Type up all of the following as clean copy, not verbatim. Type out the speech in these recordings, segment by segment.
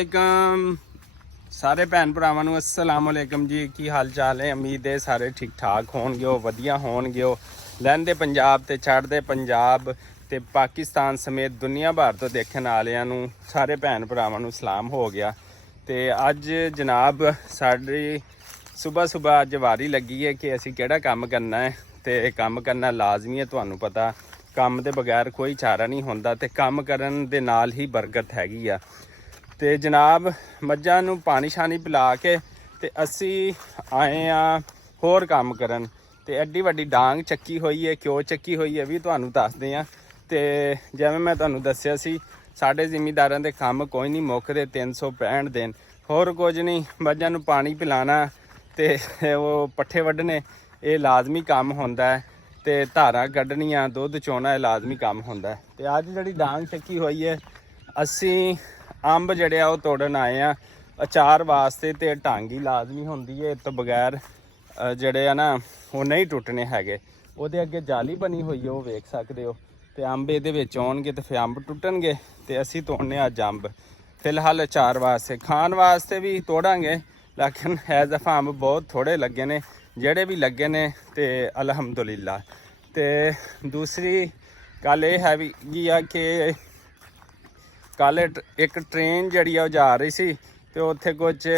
ਵਾਲੇਕਮ ਸਾਰੇ ਭੈਣ ਭਰਾਵਾਂ ਨੂੰ अस्सलाम वालेकुम जी। की हाल चाल है? उम्मीद है सारे ठीक ठाक होणगे, वधिया होणगे। लहंदे पंजाब ते चढ़दे पंजाब ते पाकिस्तान समेत दुनिया भर तो देखण वालियां नूं सारे भैन भरावां नूं सलाम हो गया। ते अज जनाब साडी सुबह अज वारी लगी है कि असीं किहड़ा काम करना है। ते काम करना लाजमी है, तुहानूं पता काम दे बगैर कोई चारा नहीं होंदा ते काम करन दे नाल ही बरकत हैगी आ। ਤੇ ਜਨਾਬ ਮੱਝਾਂ ਨੂੰ ਪਾਣੀ ਛਾਣੀ ਪਿਲਾ ਕੇ ਤੇ ਅਸੀਂ ਆਏ ਆ ਹੋਰ ਕੰਮ ਕਰਨ। ਤੇ ਐਡੀ ਵੱਡੀ ਡਾਂਗ ਚੱਕੀ ਹੋਈ ਹੈ, ਕਿਉਂ ਚੱਕੀ ਹੋਈ ਹੈ ਵੀ ਤੁਹਾਨੂੰ ਦੱਸਦੇ ਆ। ਤੇ ਜਿਵੇਂ ਮੈਂ ਤੁਹਾਨੂੰ ਦੱਸਿਆ ਸੀ, ਸਾਡੇ ਜ਼ਿਮੀਂਦਾਰਾਂ ਦੇ ਕੰਮ ਕੋਈ ਨਹੀਂ ਮੁੱਕਦੇ 365 ਦਿਨ। ਹੋਰ ਕੁਝ ਨਹੀਂ, ਮੱਝਾਂ ਨੂੰ ਪਾਣੀ ਪਿਲਾਣਾ ਤੇ ਉਹ ਪੱਠੇ ਵੱਢਣੇ ਇਹ ਲਾਜ਼ਮੀ ਕੰਮ ਹੁੰਦਾ ਹੈ। ਤੇ ਧਾਰਾਂ ਕੱਢਣੀਆਂ, ਦੁੱਧ ਚੋਣਾ ਇਹ ਲਾਜ਼ਮੀ ਕੰਮ ਹੁੰਦਾ ਹੈ। ਤੇ ਅੱਜ ਜਿਹੜੀ ਡਾਂਗ ਚੱਕੀ ਹੋਈ ਹੈ, ਅਸੀਂ ਅੰਬ ਜਿਹੜੇ ਆ ਉਹ ਤੋੜਨ ਆਏ ਆ ਅਚਾਰ ਵਾਸਤੇ। ਤੇ ਢੰਗ ਹੀ ਲਾਜ਼ਮੀ ਹੁੰਦੀ ਹੈ, ਇਸ ਤੋਂ ਬਗੈਰ ਜਿਹੜੇ ਆ ਨਾ ਉਹ ਨਹੀਂ ਟੁੱਟਣੇ ਹੈਗੇ। ਉਹਦੇ ਅੱਗੇ ਜਾਲੀ ਬਣੀ ਹੋਈ ਹੈ, ਉਹ ਵੇਖ ਸਕਦੇ ਹੋ। ਤੇ ਅੰਬ ਇਹਦੇ ਵਿੱਚ ਆਉਣਗੇ ਤੇ ਫਿਰ ਅੰਬ ਟੁੱਟਣਗੇ। ਤੇ ਅਸੀਂ ਤੋੜਨੇ ਅੱਜ ਅੰਬ, ਫਿਲਹਾਲ ਅਚਾਰ ਵਾਸਤੇ। ਖਾਣ ਵਾਸਤੇ ਵੀ ਤੋੜਾਂਗੇ, ਲੇਕਿਨ ਇਸ ਦਫਾ ਅੰਬ ਬਹੁਤ ਥੋੜੇ ਲੱਗੇ ਨੇ, ਜਿਹੜੇ ਵੀ ਲੱਗੇ ਨੇ ਤੇ ਅਲਹਮਦੁਲਿਲਾ। ਤੇ ਦੂਸਰੀ ਗੱਲ ਇਹ ਹੈਗੀ ਆ ਕਿ ਕੱਲ ਇੱਕ ਟ੍ਰੇਨ ਜਿਹੜੀ ਆ ਉਹ ਜਾ ਰਹੀ ਸੀ ਤੇ ਉੱਥੇ ਕੁਝ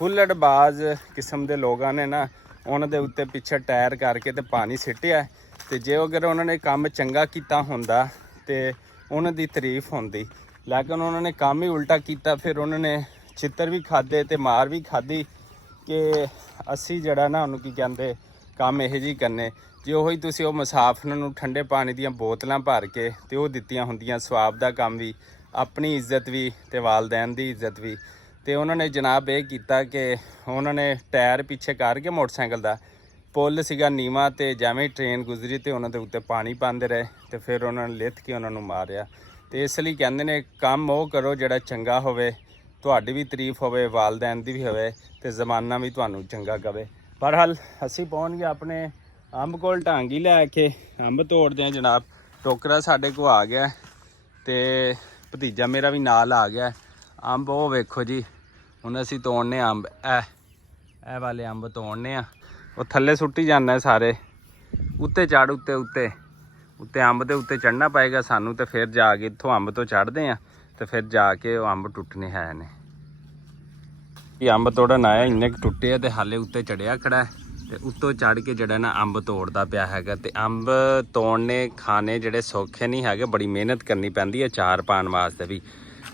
ਹੁੱਲੜਬਾਜ਼ ਕਿਸਮ ਦੇ ਲੋਕਾਂ ਨੇ ਨਾ ਉਹਨਾਂ ਦੇ ਉੱਤੇ ਪਿੱਛੇ ਟਾਇਰ ਕਰਕੇ ਤੇ ਪਾਣੀ ਸਿੱਟਿਆ। ਤੇ ਜੇ ਅਗਰ ਉਹਨਾਂ ਨੇ ਕੰਮ ਚੰਗਾ ਕੀਤਾ ਹੁੰਦਾ ਤੇ ਉਹਨਾਂ ਦੀ ਤਾਰੀਫ ਹੁੰਦੀ, ਲੇਕਿਨ ਉਹਨਾਂ ਨੇ ਕੰਮ ਹੀ ਉਲਟਾ ਕੀਤਾ। ਫਿਰ ਉਹਨਾਂ ਨੇ ਛਿੱਤਰ ਵੀ ਖਾਦੇ ਤੇ ਮਾਰ ਵੀ ਖਾਦੀ ਕਿ ਅਸੀਂ ਜਿਹੜਾ ਨਾ ਉਹਨੂੰ ਕੀ ਕਹਿੰਦੇ ਕੰਮ ਇਹੋ ਜਿਹੀ ਕਰਨੇ। ਜੇ ਉਹੀ ਤੁਸੀਂ ਉਹ ਮੁਸਾਫਰਾਂ ਨੂੰ ਠੰਡੇ ਪਾਣੀ ਦੀਆਂ ਬੋਤਲਾਂ ਭਰ ਕੇ ਤੇ ਉਹ ਦਿੱਤੀਆਂ ਹੁੰਦੀਆਂ, ਸਵਾਬ ਦਾ ਕੰਮ ਵੀ, ਆਪਣੀ ਇੱਜ਼ਤ ਵੀ ਤੇ ਵਾਲਦੈਨ ਦੀ ਇੱਜ਼ਤ ਵੀ। ਤੇ ਉਹਨਾਂ ਨੇ ਜਨਾਬ ਇਹ ਕੀਤਾ ਕਿ ਉਹਨਾਂ ਨੇ ਟਾਇਰ ਪਿੱਛੇ ਕਰਕੇ ਮੋਟਰਸਾਈਕਲ ਦਾ, ਪੁੱਲ ਸੀਗਾ ਨੀਵਾਂ, ਤੇ ਜਿਵੇਂ ਟ੍ਰੇਨ ਗੁਜ਼ਰੀ ਤੇ ਉਹਨਾਂ ਦੇ ਉੱਤੇ ਪਾਣੀ ਪਾਉਂਦੇ ਰਹੇ ਤੇ ਫਿਰ ਉਹਨਾਂ ਨੇ ਲਿੱਥ ਕੇ ਉਹਨਾਂ ਨੂੰ ਮਾਰਿਆ। ਤੇ ਇਸ ਲਈ ਕਹਿੰਦੇ ਨੇ ਕੰਮ ਉਹ ਕਰੋ ਜਿਹੜਾ ਚੰਗਾ ਹੋਵੇ, ਤੁਹਾਡੀ ਵੀ ਤਾਰੀਫ ਹੋਵੇ, ਵਾਲਦੈਨ ਦੀ ਵੀ ਹੋਵੇ ਤੇ ਜ਼ਮਾਨਾ ਵੀ ਤੁਹਾਨੂੰ ਚੰਗਾ ਕਵੇ। ਬਹਰਹਾਲ ਅਸੀਂ ਪਹੁੰਚ ਗਏ ਆਪਣੇ ਅੰਬ ਕੋਲ। ਢਾਂਗੀ ਲੈ ਕੇ ਅੰਬ ਤੋੜਦੇ ਆ ਜਨਾਬ। ਟੋਕਰਾ ਸਾਡੇ ਕੋਲ ਆ ਗਿਆ ਤੇ ਭਤੀਜਾ ਮੇਰਾ ਵੀ ਨਾਲ ਆ ਗਿਆ। ਅੰਬ ਉਹ ਵੇਖੋ ਜੀ, ਹੁਣ ਅਸੀਂ ਤੋੜਨੇ ਅੰਬ, ਇਹ ਵਾਲੇ ਅੰਬ ਤੋੜਨੇ ਆ। ਉਹ ਥੱਲੇ ਸੁੱਟੀ ਜਾਂਦਾ ਸਾਰੇ, ਉੱਤੇ ਚੜ੍ਹ ਉੱਤੇ ਅੰਬ ਦੇ ਉੱਤੇ ਚੜ੍ਹਨਾ ਪਏਗਾ ਸਾਨੂੰ। ਤੇ ਫਿਰ ਜਾ ਕੇ ਇੱਥੋਂ ਅੰਬ ਤੋਂ ਚੜ੍ਹਦੇ ਆ ਤੇ ਫਿਰ ਜਾ ਕੇ ਉਹ ਅੰਬ ਟੁੱਟਣੇ ਹੈ ਨੇ। ਇਹ ਅੰਬ ਤੋੜਨ ਆਇਆ, ਇੰਨੇ ਕੁ ਟੁੱਟੇ ਆ ਤੇ ਹਾਲੇ ਉੱਤੇ ਚੜਿਆ ਖੜਾ ਤੇ ਉੱਤੋਂ ਚੜ੍ਹ ਕੇ ਜਿਹੜਾ ਨਾ ਅੰਬ ਤੋੜਦਾ ਪਿਆ ਹੈਗਾ। ਤੇ ਅੰਬ ਤੋੜਨੇ ਖਾਣੇ ਜਿਹੜੇ ਸੌਖੇ ਨਹੀਂ ਹੈਗੇ, ਬੜੀ ਮਿਹਨਤ ਕਰਨੀ ਪੈਂਦੀ ਹੈ ਅਚਾਰ ਪਾਉਣ ਵਾਸਤੇ ਵੀ।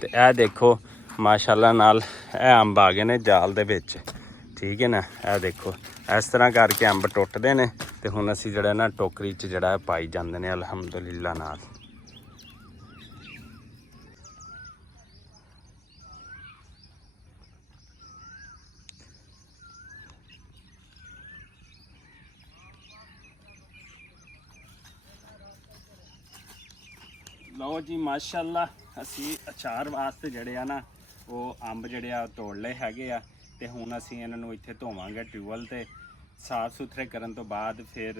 ਤੇ ਇਹ ਦੇਖੋ ਮਾਸ਼ਾਅੱਲਾ ਨਾਲ ਇਹ ਅੰਬ ਆ ਗਏ ਨੇ ਜਾਲ ਦੇ ਵਿੱਚ, ਠੀਕ ਹੈ ਨਾ। ਇਹ ਦੇਖੋ ਇਸ ਤਰ੍ਹਾਂ ਕਰਕੇ ਅੰਬ ਟੁੱਟਦੇ ਨੇ ਤੇ ਹੁਣ ਅਸੀਂ ਜਿਹੜਾ ਨਾ ਟੋਕਰੀ 'ਚ ਜਿਹੜਾ ਪਾਈ ਜਾਂਦੇ ਨੇ ਅਲਹਮਦੁਲਿਲਾ ਨਾਲ। ਲਓ ਜੀ ਮਾਸ਼ਾਅੱਲਾ, ਅਸੀਂ ਅਚਾਰ ਵਾਸਤੇ ਜਿਹੜੇ ਆ ਨਾ ਉਹ ਅੰਬ ਜਿਹੜੇ ਆ ਤੋੜ ਲਏ ਹੈਗੇ ਆ। ਤੇ ਹੁਣ ਅਸੀਂ ਇਹਨਾਂ ਨੂੰ ਇੱਥੇ ਧੋਵਾਂਗੇ ਟਿਊਬਵੈੱਲ ਤੇ। ਸਾਫ਼ ਸੁਥਰੇ ਕਰਨ ਤੋਂ ਬਾਅਦ ਫਿਰ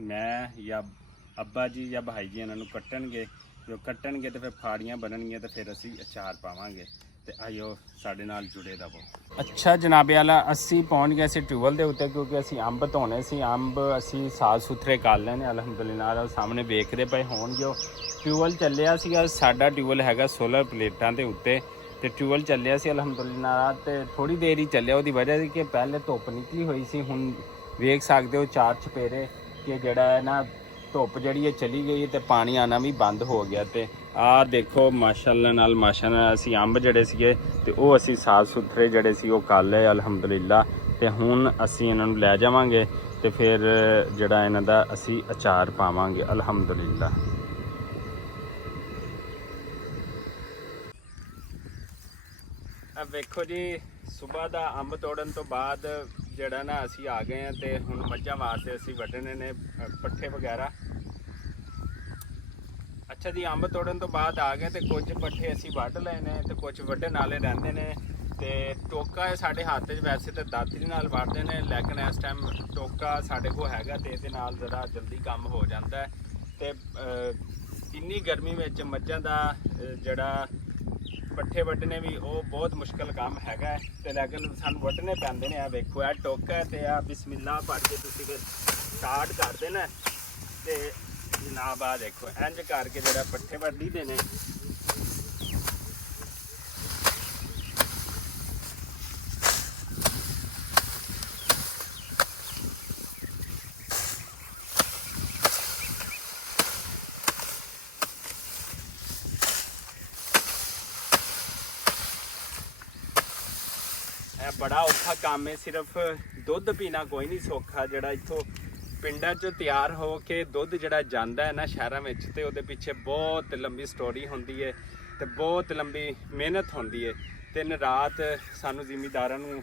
ਮੈਂ ਜਾਂ ਅੱਬਾ ਜੀ ਜਾਂ ਭਾਈ ਜੀ ਇਹਨਾਂ ਨੂੰ ਕੱਟਣਗੇ। ਜੋ ਕੱਟਣਗੇ ਤੇ ਫਿਰ ਫਾੜੀਆਂ ਬਣਨਗੀਆਂ ਤੇ ਫਿਰ ਅਸੀਂ ਅਚਾਰ ਪਾਵਾਂਗੇ। ਤੇ ਆਇਓ ਸਾਡੇ ਨਾਲ ਜੁੜੇ ਰਹੋ। ਅੱਛਾ ਜਨਾਬੇ ਵਾਲਾ, ਅਸੀਂ ਪਹੁੰਚ ਗਏ ਸੀ ਟਿਊਬਵੈੱਲ ਦੇ ਉੱਤੇ ਕਿਉਂਕਿ ਅਸੀਂ ਅੰਬ ਧੋਣੇ ਸੀ। ਅੰਬ ਅਸੀਂ ਸਾਫ਼ ਸੁਥਰੇ ਕਰ ਲੈਣੇ ਅਲਹਮਦੁਲਿਲਾ। ਸਾਹਮਣੇ ਵੇਖਦੇ ਪਏ ਹੋਣਗੇ ਉਹ ਟਿਊਬਵੈੱਲ ਚੱਲਿਆ ਸੀਗਾ। ਸਾਡਾ ਟਿਊਬਵੈੱਲ ਹੈਗਾ ਸੋਲਰ ਪਲੇਟਾਂ ਦੇ ਉੱਤੇ ਤੇ ਟਿਊਬਵੈੱਲ ਚੱਲਿਆ ਸੀ ਅਲਹਮਦੁਲਿਲਾ। ਤੇ ਥੋੜ੍ਹੀ ਦੇਰ ਹੀ ਚੱਲਿਆ, ਉਹਦੀ ਵਜ੍ਹਾ ਸੀ ਕਿ ਪਹਿਲੇ ਧੁੱਪ ਨਿਕਲੀ ਹੋਈ ਸੀ। ਹੁਣ ਵੇਖ ਸਕਦੇ ਹੋ ਚਾਰ ਚੁਫੇਰੇ ਕਿ ਜਿਹੜਾ ਹੈ ਨਾ ਧੁੱਪ ਜਿਹੜੀ ਹੈ ਚਲੀ ਗਈ ਤੇ ਪਾਣੀ ਆਉਣਾ ਵੀ ਬੰਦ ਹੋ ਗਿਆ। ਤੇ ਆਹ ਦੇਖੋ ਮਾਸ਼ਾਅੱਲਾ ਨਾਲ ਅਸੀਂ ਅੰਬ ਜਿਹੜੇ ਸੀਗੇ ਤੇ ਉਹ ਅਸੀਂ ਸਾਫ਼ ਸੁਥਰੇ ਜਿਹੜੇ ਸੀ ਉਹ ਕਰ ਲਏ ਅਲਹਮਦੁਲਿਲਾ। ਤੇ ਹੁਣ ਅਸੀਂ ਇਹਨਾਂ ਨੂੰ ਲੈ ਜਾਵਾਂਗੇ ਤੇ ਫਿਰ ਜਿਹੜਾ ਇਹਨਾਂ ਦਾ ਅਸੀਂ ਅਚਾਰ ਪਾਵਾਂਗੇ ਅਲਹਮਦੁਲਿਲਾ। ਵੇਖੋ ਜੀ, ਸਵੇਰ ਦਾ ਅੰਬ ਤੋੜਨ ਤੋਂ ਬਾਅਦ ਜਿਹੜਾ ਨਾ ਅਸੀਂ ਆ ਗਏ ਹਾਂ ਤੇ ਹੁਣ ਮੱਝਾਂ ਵਾਸਤੇ ਅਸੀਂ ਵੱਢਣੇ ਨੇ ਪੱਠੇ ਵਗੈਰਾ। ਅੱਛਾ ਜੀ, ਅੰਬ ਤੋੜਨ ਤੋਂ ਬਾਅਦ ਆ ਗਏ ਤੇ ਕੁਝ ਪੱਠੇ ਅਸੀਂ ਵੱਢ ਲਏ ਨੇ ਤੇ ਕੁਝ ਵੱਢਣ ਵਾਲੇ ਰਹਿੰਦੇ ਨੇ। ਤੇ ਟੋਕਾ ਹੈ ਸਾਡੇ ਹੱਥ 'ਚ, ਵੈਸੇ ਤਾਂ ਦਾਤਰੀ ਨਾਲ ਵੱਢਦੇ ਨੇ ਲੇਕਿਨ ਇਸ ਟਾਈਮ ਟੋਕਾ ਸਾਡੇ ਕੋਲ ਹੈਗਾ ਤੇ ਇਹਦੇ ਨਾਲ ਜ਼ਰਾ ਜਲਦੀ ਕੰਮ ਹੋ ਜਾਂਦਾ। ਤੇ ਇੰਨੀ ਗਰਮੀ ਵਿੱਚ ਮੱਝਾਂ ਦਾ ਜਿਹੜਾ ਪੱਠੇ ਵੱਢਣੇ ਵੀ ਉਹ ਬਹੁਤ ਮੁਸ਼ਕਲ ਕੰਮ ਹੈਗਾ ਤੇ ਲੇਕਿਨ ਸਾਨੂੰ ਵੱਢਣੇ ਪੈਂਦੇ ਨੇ। ਆ ਵੇਖੋ ਇਹ ਟੋਕਾ ਹੈ ਤੇ ਆ ਬਿਸਮਿਲ੍ਲਾ ਪੜ੍ਹ ਕੇ ਤੁਸੀਂ ਫਿਰ ਸਟਾਰਟ ਕਰ ਦੇਣਾ ਤੇ ਜਨਾਬ ਆ ਦੇਖੋ ਇੰਜ ਕਰਕੇ ਜਿਹੜਾ ਪੱਠੇ ਵੱਢੀ ਦੇ ਨੇ। ਇਹ ਬੜਾ ਔਖਾ ਕੰਮ ਹੈ। ਸਿਰਫ ਦੁੱਧ ਪੀਣਾ ਕੋਈ ਨਹੀਂ ਸੌਖਾ। ਜਿਹੜਾ ਇੱਥੋਂ ਪਿੰਡਾਂ 'ਚ ਤਿਆਰ ਹੋ ਕੇ ਦੁੱਧ ਜਿਹੜਾ ਜਾਂਦਾ ਹੈ ਨਾ ਸ਼ਹਿਰਾਂ ਵਿੱਚ, ਤੇ ਉਹਦੇ ਪਿੱਛੇ ਬਹੁਤ ਲੰਬੀ ਸਟੋਰੀ ਹੁੰਦੀ ਹੈ ਤੇ ਬਹੁਤ ਲੰਬੀ ਮਿਹਨਤ ਹੁੰਦੀ ਹੈ। ਦਿਨ ਰਾਤ ਸਾਨੂੰ ਜ਼ਿਮੀਂਦਾਰਾਂ ਨੂੰ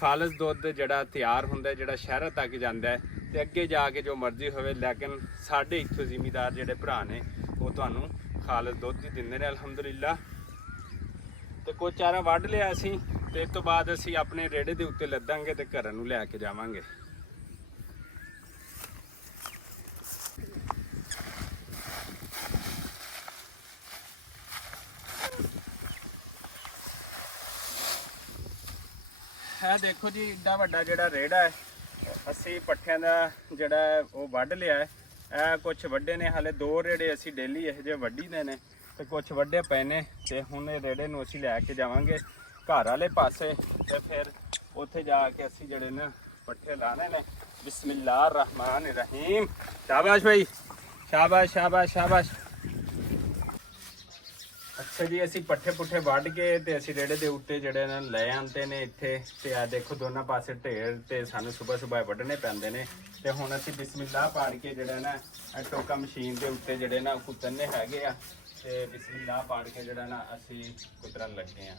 ਖਾਲਸ ਦੁੱਧ ਜਿਹੜਾ ਤਿਆਰ ਹੁੰਦਾ, ਜਿਹੜਾ ਸ਼ਹਿਰਾਂ ਤੱਕ ਜਾਂਦਾ ਹੈ ਤੇ ਅੱਗੇ ਜਾ ਕੇ ਜੋ ਮਰਜ਼ੀ ਹੋਵੇ, ਲੇਕਿਨ ਸਾਡੇ ਇੱਥੋਂ ਜ਼ਿਮੀਂਦਾਰ ਜਿਹੜੇ ਭਰਾ ਨੇ ਉਹ ਤੁਹਾਨੂੰ ਖਾਲਸ ਦੁੱਧ ਹੀ ਦਿੰਦੇ ਨੇ ਅਲਹਮਦੁਲਿਲਾ। ਤੇ ਕੁਝ ਚਾਰਾ ਵੱਢ ਲਿਆ ਅਸੀਂ ਤੇ ਇਸ ਤੋਂ ਬਾਅਦ ਅਸੀਂ ਆਪਣੇ ਰੇੜੇ ਦੇ ਉੱਤੇ ਲੱਦਾਂਗੇ ਤੇ ਘਰਾਂ ਨੂੰ ਲੈ ਕੇ ਜਾਵਾਂਗੇ। ਇਹ ਦੇਖੋ ਜੀ ਏਡਾ ਵੱਡਾ ਜਿਹੜਾ ਰੇੜਾ ਹੈ, ਅਸੀਂ ਪੱਠਿਆਂ ਦਾ ਜਿਹੜਾ ਉਹ ਵੱਢ ਲਿਆ ਹੈ। ਇਹ ਕੁਝ ਵੱਡੇ ਨੇ, ਹਾਲੇ 2 ਰੇੜੇ ਅਸੀਂ ਡੇਲੀ ਇਹੋ ਜਿਹੇ ਵੱਢੀ ਦੇ ਨੇ ਤੇ ਕੁਝ ਵੱਡੇ ਪਏ ਨੇ। ਤੇ ਹੁਣ ਇਹ ਰੇੜੇ ਨੂੰ ਅਸੀਂ ਲੈ ਕੇ ਜਾਵਾਂਗੇ ਘਰ ਵਾਲੇ ਪਾਸੇ ਤੇ ਫਿਰ ਉੱਥੇ ਜਾ ਕੇ ਅਸੀਂ ਜਿਹੜੇ ਨਾ ਪੱਠੇ ਲਾਣੇ ਨੇ। ਬਿਸਮਿਲ੍ਲਾਹ ਰਹਿਮਾਨ ਰਹੀਮ। ਸ਼ਾਬਾਸ਼ ਭਾਈ, ਸ਼ਾਬਾਸ਼ ਸ਼ਾਬਾਸ਼ ਸ਼ਾਬਾਸ਼। ਅੱਛਾ ਜੀ, ਅਸੀਂ ਪੱਠੇ ਪੁੱਠੇ ਵੱਢ ਕੇ ਤੇ ਅਸੀਂ ਰੇੜੇ ਦੇ ਉੱਤੇ ਜਿਹੜੇ ਨੇ ਲੈ ਆਉਂਦੇ ਨੇ ਇੱਥੇ। ਤੇ ਆ ਦੇਖੋ ਦੋਨਾਂ ਪਾਸੇ ਢੇਰ ਤੇ ਸਾਨੂੰ ਸਵੇਰ ਵੱਢਣੇ ਪੈਂਦੇ ਨੇ। ਤੇ ਹੁਣ ਅਸੀਂ ਬਿਸਮਿਲ੍ਲਾਹ ਪਾੜ ਕੇ ਜਿਹੜਾ ਨਾ ਟੋਕਾ ਮਸ਼ੀਨ ਦੇ ਉੱਤੇ ਜਿਹੜੇ ਨਾ ਕੁਤਰਨੇ ਹੈਗੇ ਆ ਤੇ ਬਿਸਮਿਲ੍ਲਾਹ ਪਾੜ ਕੇ ਜਿਹੜਾ ਨਾ ਅਸੀਂ ਕੁਤਰਨ ਲੱਗੇ ਆ।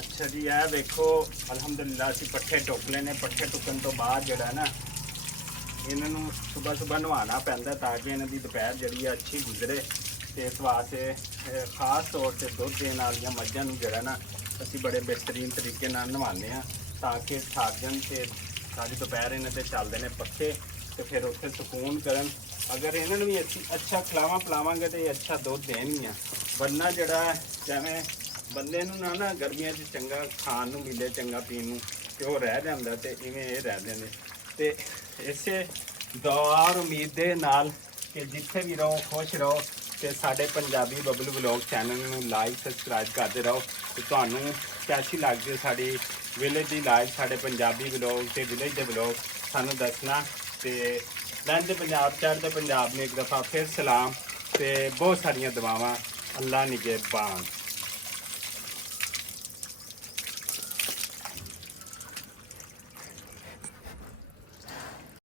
ਅੱਛਾ ਜੀ, ਇਹ ਵੇਖੋ ਅਲਹਮਦੁਲਿਲਾ ਅਸੀਂ ਪੱਠੇ ਟੁੱਕ ਲਏ ਨੇ। ਪੱਠੇ ਟੁੱਕਣ ਤੋਂ ਬਾਅਦ ਜਿਹੜਾ ਨਾ ਇਹਨਾਂ ਨੂੰ ਸਵੇਰ ਨਵਾਉਣਾ ਪੈਂਦਾ ਤਾਂ ਕਿ ਇਹਨਾਂ ਦੀ ਦੁਪਹਿਰ ਜਿਹੜੀ ਆ ਅੱਛੀ ਗੁਜ਼ਰੇ। ਤੇ ਇਸ ਵਾਸਤੇ ਖਾਸ ਤੌਰ ਤੇ ਦੁੱਧ ਦੇਣ ਵਾਲੀਆਂ ਮੱਝਾਂ ਨੂੰ ਜਿਹੜਾ ਨਾ ਅਸੀਂ ਬੜੇ ਬਿਹਤਰੀਨ ਤਰੀਕੇ ਨਾਲ ਨਵਾਉਂਦੇ ਹਾਂ ਤਾਂ ਕਿ ਥੱਕ ਜਾਣ ਤੇ ਸਾਰੀ ਦੁਪਹਿਰ ਇਹਨਾਂ ਤੇ ਚੱਲਦੇ ਨੇ ਪੱਖੇ ਤੇ ਫਿਰ ਉੱਥੇ ਸਕੂਨ ਕਰਨ। ਅਗਰ ਇਹਨਾਂ ਨੂੰ ਵੀ ਅਸੀਂ ਅੱਛਾ ਖਿਲਾਵਾਂ ਪਿਲਾਵਾਂਗੇ ਤੇ ਇਹ ਅੱਛਾ ਦੁੱਧ ਦੇਣਗੀਆਂ। ਵਰਨਾ ਜਿਹੜਾ ਜਿਵੇਂ ਬੰਦੇ ਨੂੰ ਨਾ ਗਰਮੀਆਂ 'ਚ ਚੰਗਾ ਖਾਣ ਨੂੰ ਮਿਲੇ, ਚੰਗਾ ਪੀਣ ਨੂੰ, ਤੇ ਉਹ ਰਹਿ ਜਾਂਦਾ ਤੇ ਇਵੇਂ ਇਹ ਰਹਿੰਦੇ ਨੇ। ਤੇ ਇਸੇ ਦੁਆ ਔਰ ਉਮੀਦ ਦੇ ਨਾਲ ਕਿ ਜਿੱਥੇ ਵੀ ਰਹੋ ਖੁਸ਼ ਰਹੋ ਤੇ ਸਾਡੇ ਪੰਜਾਬੀ ਬਬਲੂ ਵਲੌਗ ਚੈਨਲ ਨੂੰ ਲਾਈਕ ਸਬਸਕ੍ਰਾਈਬ ਕਰਦੇ ਰਹੋ। ਤੇ ਤੁਹਾਨੂੰ ਕੈਸੀ ਲੱਗਦੀ ਸਾਡੀ ਵਿਲੇਜ ਦੀ ਲਾਈਫ, ਸਾਡੇ ਪੰਜਾਬੀ ਵਲੌਗ ਤੇ ਵਿਲੇਜ ਦੇ ਵਲੌਗ ਸਾਨੂੰ ਦੱਸਣਾ। ਤੇ ਲਹਿੰਦੇ ਪੰਜਾਬ ਚੜ੍ਹਦੇ ਪੰਜਾਬ ਨੂੰ ਇੱਕ ਦਫਾ ਫਿਰ ਸਲਾਮ ਤੇ ਬਹੁਤ ਸਾਰੀਆਂ ਦੁਆਵਾਂ। ਅੱਲਾ ਨਿਗਹਿਬਾਨ।